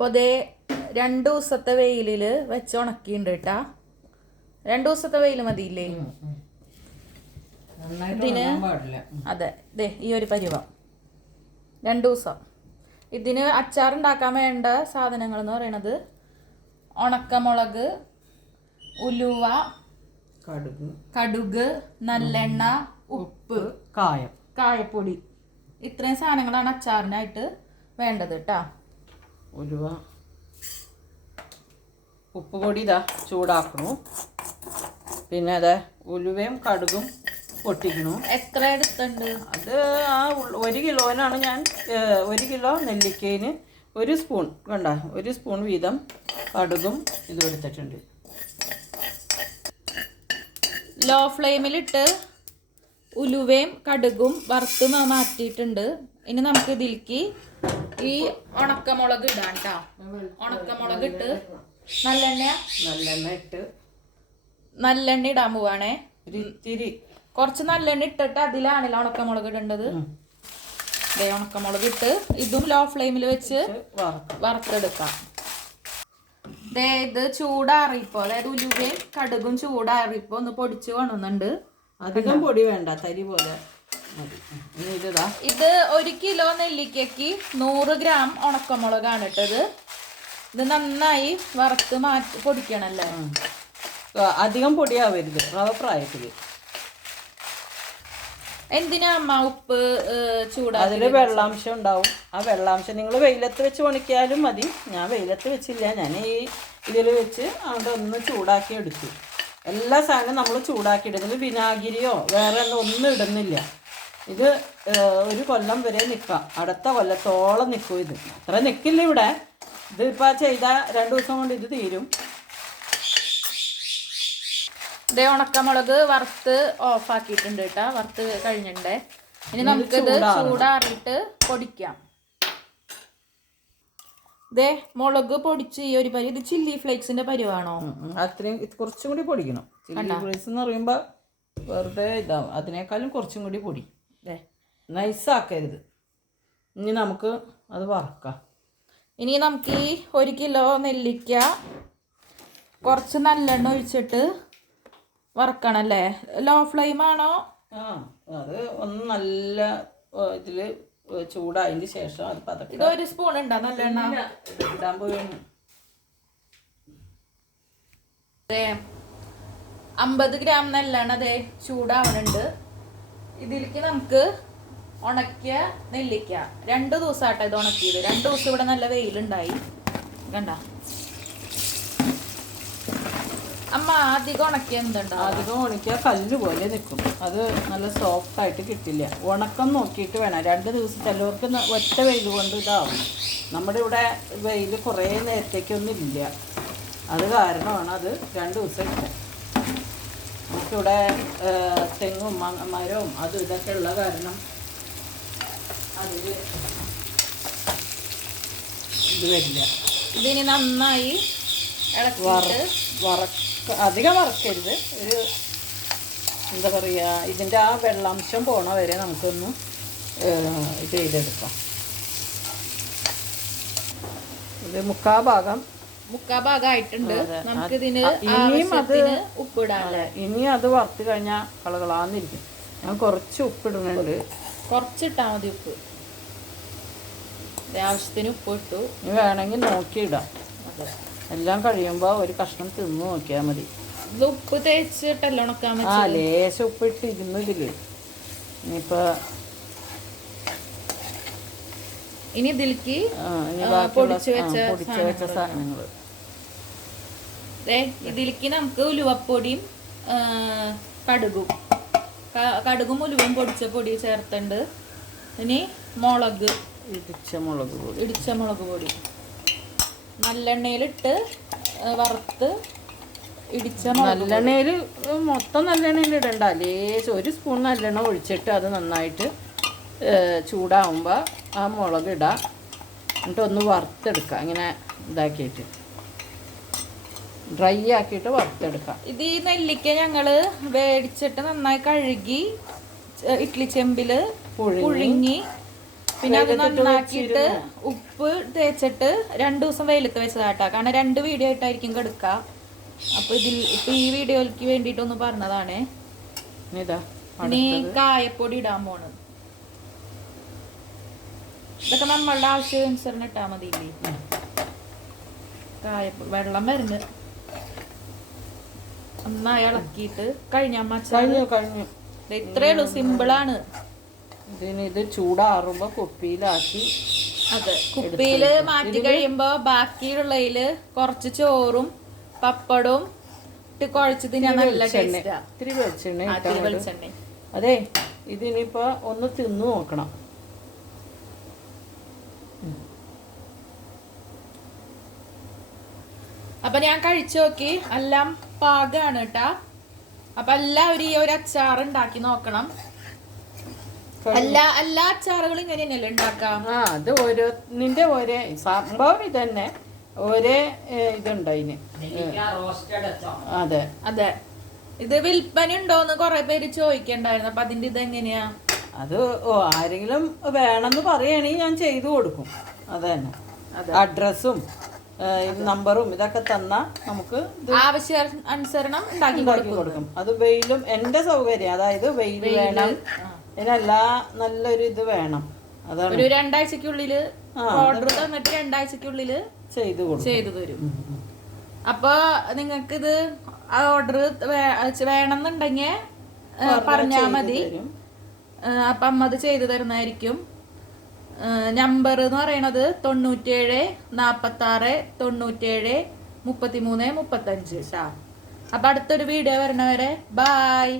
അപ്പോൾ അതേ 2 ദിവസത്തെ വെയിലിൽ വെച്ച് ഉണക്കിയിട്ടുണ്ട് കേട്ടാ. 2 ദിവസത്തെ വെയിൽ മതിയില്ലേ ഇതിന്? അതെ, ദേ ഈ ഒരു പരുവം 2 ദിവസം. ഇതിന് അച്ചാറുണ്ടാക്കാൻ വേണ്ട സാധനങ്ങൾ എന്ന് പറയുന്നത് ഉണക്കമുളക്, ഉലുവ, കടുക്, നല്ലെണ്ണ, ഉപ്പ്, കായപ്പൊടി. ഇത്രയും സാധനങ്ങളാണ് അച്ചാറിനായിട്ട് വേണ്ടത് കേട്ടാ. ഉലുവ, ഉപ്പ് പൊടി ഇതാ ചൂടാക്കണു. പിന്നെ അതെ ഉലുവയും കടുകും പൊട്ടിക്കണു. എത്ര എടുത്തുണ്ട്? അത് ആ 1 കിലോനാണ് ഞാൻ 1 കിലോ നെല്ലിക്കയിന് 1 സ്പൂൺ വേണ്ട 1 സ്പൂൺ വീതം കടുകും ഇതും എടുത്തിട്ടുണ്ട്. ലോ ഫ്ലെയിമിലിട്ട് ഉലുവയും കടുകും വറുത്ത് മാറ്റിയിട്ടുണ്ട്. ഇനി നമുക്ക് ഇതിലേക്ക് ഈ ഉണക്കമുളക് ഇടാം കേട്ടോ. ഉണക്കമുളക് ഇട്ട് നല്ലെണ്ണ ഇടാൻ പോവാണേ. കുറച്ച് നല്ലെണ്ണ ഇട്ടിട്ട് അതിലാണല്ലോ ഉണക്കമുളക് ഇടേണ്ടത്. ഉണക്കമുളക് ഇട്ട് ഇതും ലോ ഫ്ലെയിമിൽ വെച്ച് വറുത്തെടുക്കാം. ഇത് ചൂടാറിപ്പോ, അതായത് ഉലുവയും കടുകും ചൂടാറിപ്പോ ഒന്ന് പൊടിച്ച് കൊണ്ടുവന്നുണ്ട്. അധികം പൊടി വേണ്ട, തരി പോലെ. ഇത് 1 കിലോ നെല്ലിക്കയ്ക്ക് 100 ഗ്രാം ഉണക്കമുളകാണ് ഇട്ടത്. ഇത് നന്നായി വറുത്ത് പൊടിക്കണല്ലേ. അധികം പൊടിയാവരുത് റവ പ്രായത്തില്. എന്തിനാ അമ്മ ഉപ്പ് ചൂടാ? അതിൽ വെള്ളാംശം ഉണ്ടാവും. ആ വെള്ളാംശം നിങ്ങൾ വെയിലത്ത് വെച്ച് ഉണക്കിയാലും മതി. ഞാൻ വെയിലത്ത് വെച്ചില്ല, ഞാൻ ഈ ഇതിൽ വെച്ച് അവിടെ ഒന്ന് ചൂടാക്കി എടുത്തു. എല്ലാ സാധനവും നമ്മൾ ചൂടാക്കി ഇടുന്നത്. വിനാഗിരിയോ വേറെ ഒന്നും ഇടുന്നില്ല. ഇത് 1 കൊല്ലം വരെ നിൽക്കാം. അടുത്ത കൊല്ലത്തോളം നിൽക്കും. ഇത് അത്ര നിൽക്കില്ല ഇവിടെ. ഇതിപ്പോൾ ചെയ്താൽ 2 ദിവസം കൊണ്ട് ഇത് തീരും. ഇതേ ഉണക്കമുളക് വറുത്ത് ഓഫാക്കിയിട്ടുണ്ട് കേട്ടോ. വറുത്ത് കഴിഞ്ഞിട്ടുണ്ട്. ഇനി നമുക്കിത് ചൂടാറിയിട്ട് പൊടിക്കാം. ഇതേ മുളക് പൊടിച്ച് ഈ ഒരു ഇത് ചില്ലി ഫ്ലേക്സിന്റെ പരിവാണോ? അത്രയും കുറച്ചും കൂടി പൊടിക്കണം. ചില്ലി ഫ്ലേക്സ് എന്ന് പറയുമ്പോൾ വെറുതെ ഇതാവും. അതിനേക്കാളും കുറച്ചും കൂടി പൊടി. നൈസാക്കരുത്. ഇനി നമുക്ക് അത് വറക്കാം. ഇനി നമുക്ക് ഈ 1 കിലോ നെല്ലിക്ക കുറച്ച് നല്ലെണ്ണ ഒഴിച്ചിട്ട് വറക്കണല്ലേ. ലോ ഫ്ലെയിം ആണോ? അത് ഒന്ന് നല്ല ഇതിൽ ചൂടായതിന് ശേഷം അത് പതക്കെ. ഇത് 1 സ്പൂൺ ഉണ്ടോ നല്ലെണ്ണ ഇടാൻ പോയി? 50 ഗ്രാം നല്ലെണ്ണ അതേ ചൂടാവണുണ്ട്. ഇതിലേക്ക് നമുക്ക് ഉണക്കിയ നെല്ലിക്ക 2 ദിവസമായിട്ടോ ഇത് ഉണക്കിയത്. 2 ദിവസം ഇവിടെ നല്ല വെയിലുണ്ടായി കണ്ട. അമ്മ അധികം ഉണക്കിയ എന്തുണ്ടോ? അധികം ഉണക്കിയാൽ കല്ല് പോലെ നിൽക്കും. അത് നല്ല സോഫ്റ്റ് ആയിട്ട് കിട്ടില്ല. ഉണക്കം നോക്കിയിട്ട് വേണം. 2 ദിവസം ചിലവർക്ക് ഒറ്റ വെയിൽ കൊണ്ട് ഇതാവും. നമ്മുടെ ഇവിടെ വെയിൽ കുറേ നേരത്തേക്കൊന്നും ഇല്ല. അത് കാരണമാണ് അത് 2 ദിവസം ഇട്ടത്. നമുക്കിവിടെ തെങ്ങും മരവും അതും ഇതൊക്കെ ഉള്ള കാരണം അതിൽ ഇത് വരില്ല. ഇതിന് നന്നായി അധികം വറക്കരുത്. ഒരു എന്താ പറയുക, ഇതിൻ്റെ ആ വെള്ളാംശം പോണ വരെ നമുക്കൊന്ന് ഇത് ചെയ്തെടുക്കാം. ഇത് മുക്കാൽ ഭാഗമായിട്ടുണ്ട്. നമുക്കിതിന് ഇനിയും അത് ഉപ്പിടാല്ലേ. ഇനിയും അത് വറുത്ത് കഴിഞ്ഞാൽ കളകളാന്നിരിക്കും. ഞാൻ കുറച്ച് ഉപ്പിടുന്നുണ്ട്. കുറച്ചിട്ടാൽ മതി ഉപ്പ്. ആവശ്യത്തിന് ഉപ്പ് ഇട്ടു. ഇനി വേണമെങ്കിൽ നോക്കിയിടാം. എല്ലാം കഴിയുമ്പോൾ ഒരു കഷ്ണം തിന്ന് നോക്കിയാൽ മതി. ഇത് ഉപ്പ് തേച്ചിട്ടല്ലോ ഉണക്കാൻ പറ്റും. ലേശം ഉപ്പിട്ട് ഇതിൽ. ഇനി ഇതിലേക്ക് പൊടിച്ചു വെച്ച സാധനങ്ങൾ. ഇതിലേക്ക് നമുക്ക് ഉലുവപ്പൊടിയും കടുകും ഉലുവയും പൊടിച്ച പൊടി ചേർത്തുണ്ട്. ഇനി ഇടിച്ച മുളക് പൊടി നല്ലെണ്ണയിലിട്ട് വറുത്ത് ഇടിച്ച നല്ലെണ്ണയിൽ മൊത്തം നല്ലെണ്ണയിൽ ഇടണ്ട. ലേശം 1 സ്പൂൺ നല്ലെണ്ണ ഒഴിച്ചിട്ട് അത് നന്നായിട്ട് ചൂടാവുമ്പോൾ ആ മുളക് ഇടാം. എന്നിട്ട് ഒന്ന് വറുത്തെടുക്കുക. ഇങ്ങനെ ഇതാക്കിയിട്ട് ഡ്രൈ ആക്കിയിട്ട് വറുത്തെടുക്കാം. ഇത് ഈ നെല്ലിക്ക ഞങ്ങൾ വേടിച്ചിട്ട് നന്നായി കഴുകി ഇഡ്ഡലി ചെമ്പിൽ പുഴുങ്ങി പിന്നെ അത് നന്നാക്കിയിട്ട് ഉപ്പ് തേച്ചിട്ട് 2 ദിവസം വെയിലത്ത് വെച്ചതാട്ടാ. കാരണം 2 വീഡിയോ ആയിട്ടായിരിക്കും കിടക്കുക. അപ്പൊ ഇപ്പൊ ഈ വീഡിയോയ്ക്ക് വേണ്ടിട്ടൊന്ന് പറഞ്ഞതാണേ. ഇനി കായപ്പൊടി ഇടാൻ പോണ്. ഇതൊക്കെ നമ്മളുടെ ആവശ്യാനുസരണം ഇട്ടാ മതി. കായപ്പൊടി വെള്ളം വരുന്നത് നന്നായി ഇളക്കിയിട്ട് കഴിഞ്ഞു. ഇത്രേ ഉള്ളൂ, സിമ്പിളാണ്. ഇത് ചൂടാറുമ്പോ കുപ്പിയിലാക്കി, അതെ, കുപ്പിയില് മാറ്റി കഴിയുമ്പോ ബാക്കിയുള്ളതില് കുറച്ച് ചോറും പപ്പടവും ഇട്ട് കുഴച്ച് തിന്നാൻ നല്ല ടേസ്റ്റാ. ഇത്തിരി വെളിച്ചെണ്ണ. അതെ, ഇതിനിപ്പോ ഒന്ന് തിന്നു നോക്കണം. അപ്പൊ ഞാൻ കഴിച്ചു നോക്കി, എല്ലാം പാകാണ് കേട്ടാ. അപ്പൊ എല്ലാവരും ഈ ഒരു അച്ചാർ ഉണ്ടാക്കി നോക്കണം. എല്ലാ അച്ചാറുകളും ഇങ്ങനെ തന്നെയല്ലേ ഉണ്ടാക്കാം. അത് ഓരോന്നിന്റെ ഒരേ സംഭവം ഇതന്നെ, ഒരേ ഇതുണ്ടതിന്. അതെ അതെ, ഇത് വിൽപ്പന ഉണ്ടോന്ന് കൊറേ പേര് ചോദിക്കണ്ടായിരുന്നു. അപ്പൊ അതിന്റെ ഇതെങ്ങനെയാ? അത് ആരെങ്കിലും വേണമെന്ന് പറയുകയാണെങ്കിൽ ഞാൻ ചെയ്തു കൊടുക്കും. അതന്നെ, അഡ്രസ്സും നമ്പറും ഇതൊക്കെ തന്നാ നമുക്ക് ആവശ്യാനുസരണം ഉണ്ടാക്കി കൊടുക്കും. അത് വെയിലും എന്റെ സൗകര്യം, അതായത് വെയിൽ വേണം, ഇതിനെല്ലാ നല്ലൊരു ഇത് വേണം. അതാണ് ഒരു 2 ആഴ്ചക്കുള്ളില് ഓർഡർ തന്നിട്ട് 2 ആഴ്ചക്കുള്ളില് ചെയ്തു തരും. അപ്പൊ നിങ്ങൾക്ക് ഇത് ഓർഡർ വേണമെന്നുണ്ടെങ്കിൽ പറഞ്ഞാ മതി. അപ്പൊ അമ്മ അത് ചെയ്തു തരുന്നതായിരിക്കും. നമ്പർ എന്ന് പറയണത് 97 46 97 33 35 ട്ടാ. അപ്പൊ അടുത്തൊരു വീഡിയോ വരണവരെ ബൈ.